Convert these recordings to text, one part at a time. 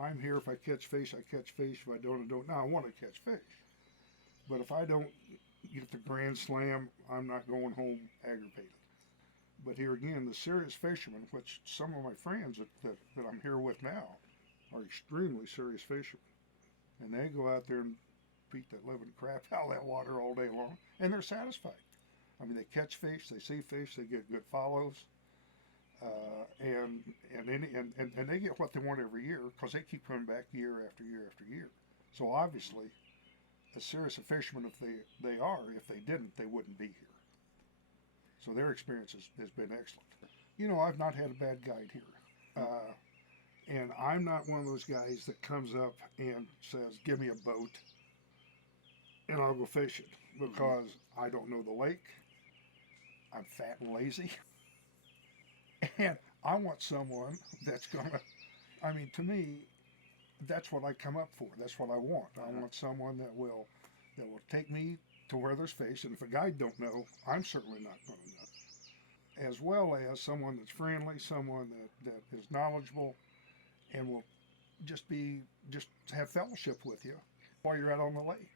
I'm here. If I catch fish, I catch fish. If I don't, I don't. Now I want to catch fish, but if I don't get the grand slam, I'm not going home aggravated. But here again, the serious fishermen, which some of my friends that I'm here with now, are extremely serious fishermen, and they go out there and beat the living crap out of that water all day long, and they're satisfied. I mean, they catch fish, they see fish, they get good follows, and they get what they want every year because they keep coming back year after year after year. So obviously, as serious a fisherman they are, if they didn't, they wouldn't be here. So their experience has been excellent. You know, I've not had a bad guide here. And I'm not one of those guys that comes up and says, give me a boat and I'll go fishing because I don't know the lake. I'm fat and lazy. And I want someone that's going to, I mean, to me, that's what I come up for. That's what I want. I want someone that will take me to where there's fish. And if a guide don't know, I'm certainly not going to know. As well as someone that's friendly, someone that is knowledgeable and will just have fellowship with you while you're out on the lake.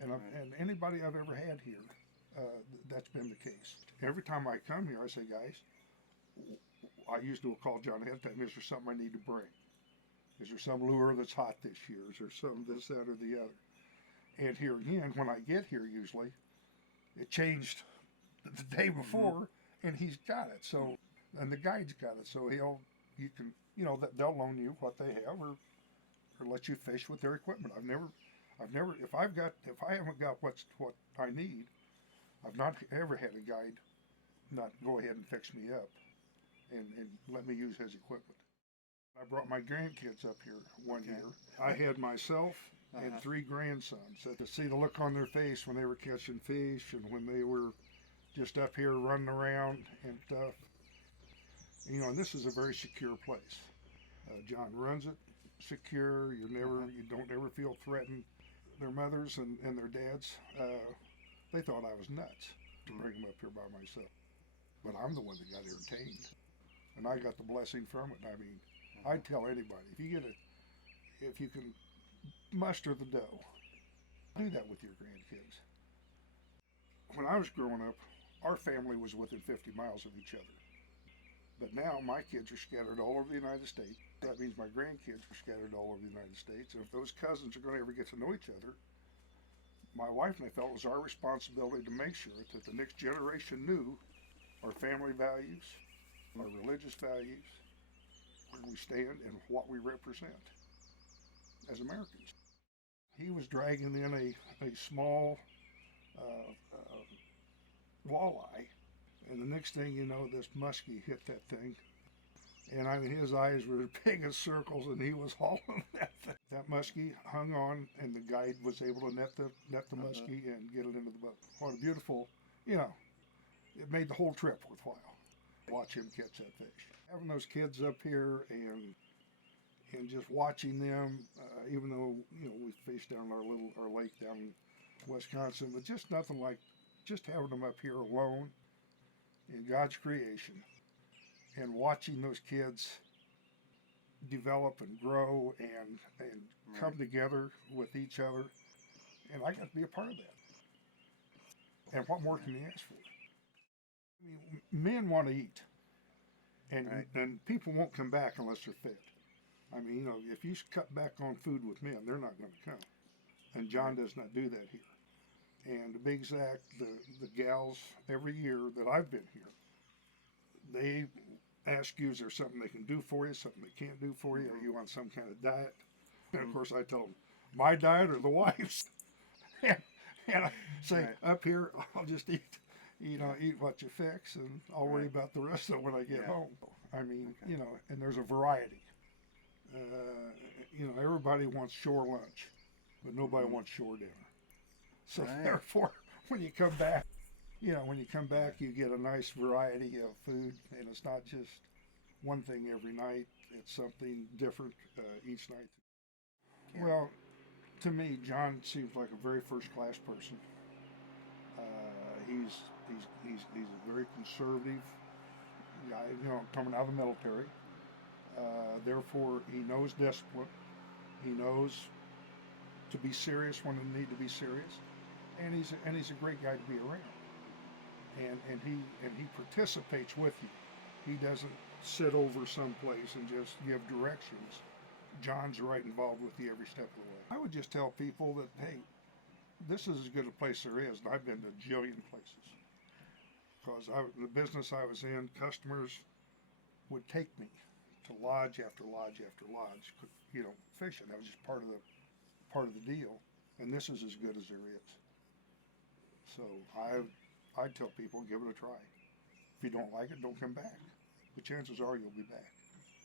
And anybody I've ever had here, that's been the case. Every time I come here, I say, guys, I used to call John ahead of time, is there something I need to bring? Is there some lure that's hot this year? Is there some this, that, or the other? And here again, when I get here usually, it changed the day before, and he's got it. So, and the guide's got it. So you can, they'll loan you what they have or let you fish with their equipment. I've never, if I haven't got what I need, I've not ever had a guide not go ahead and fix me up and let me use his equipment. I brought my grandkids up here one year. I had myself and three grandsons. So to see the look on their face when they were catching fish and when they were just up here running around and stuff. And this is a very secure place. John runs it secure. You don't ever feel threatened. Their mothers and their dads, they thought I was nuts to bring them up here by myself. But I'm the one that got entertained. And I got the blessing from it. I mean, I'd tell anybody, if you can muster the dough, do that with your grandkids. When I was growing up, our family was within 50 miles of each other. But now my kids are scattered all over the United States. That means my grandkids are scattered all over the United States. And if those cousins are going to ever get to know each other, my wife and I felt it was our responsibility to make sure that the next generation knew our family values, our religious values, where we stand, and what we represent as Americans. He was dragging in a small walleye, and the next thing you know, this muskie hit that thing. And I mean, his eyes were as big as circles, and he was hauling that thing. That muskie hung on, and the guide was able to net the muskie and get it into the boat. What a beautiful, it made the whole trip worthwhile. Watch him catch that fish. Having those kids up here and just watching them, even though we fished down our lake down in Wisconsin, but just nothing like just having them up here alone in God's creation and watching those kids develop and grow and come together with each other. And I got to be a part of that. And what more can you ask for? I mean, men want to eat, and people won't come back unless they're fed. I mean, if you cut back on food with men, they're not going to come. And John does not do that here. And to be exact, the gals, every year that I've been here, they ask you, is there something they can do for you, something they can't do for you? Are you on some kind of diet? And of course I tell them, my diet or the wife's. and I say, up here, I'll just eat what you fix, and I'll worry about the rest of it when I get home. I mean, and there's a variety. Everybody wants shore lunch, but nobody wants shore dinner. So therefore, when you come back, you get a nice variety of food, and it's not just one thing every night. It's something different each night. Well, to me, John seems like a very first-class person. He's a very conservative guy, coming out of the military. Therefore, he knows discipline. He knows to be serious when they need to be serious, and he's a great guy to be around. And he participates with you. He doesn't sit over someplace and just give directions. John's right involved with you every step of the way. I would just tell people that, hey, this is as good a place there is, and I've been to a jillion places. Because the business I was in, customers would take me to lodge after lodge after lodge, fishing. That was just part of the deal. And this is as good as there is. So I tell people, give it a try. If you don't like it, don't come back. The chances are you'll be back.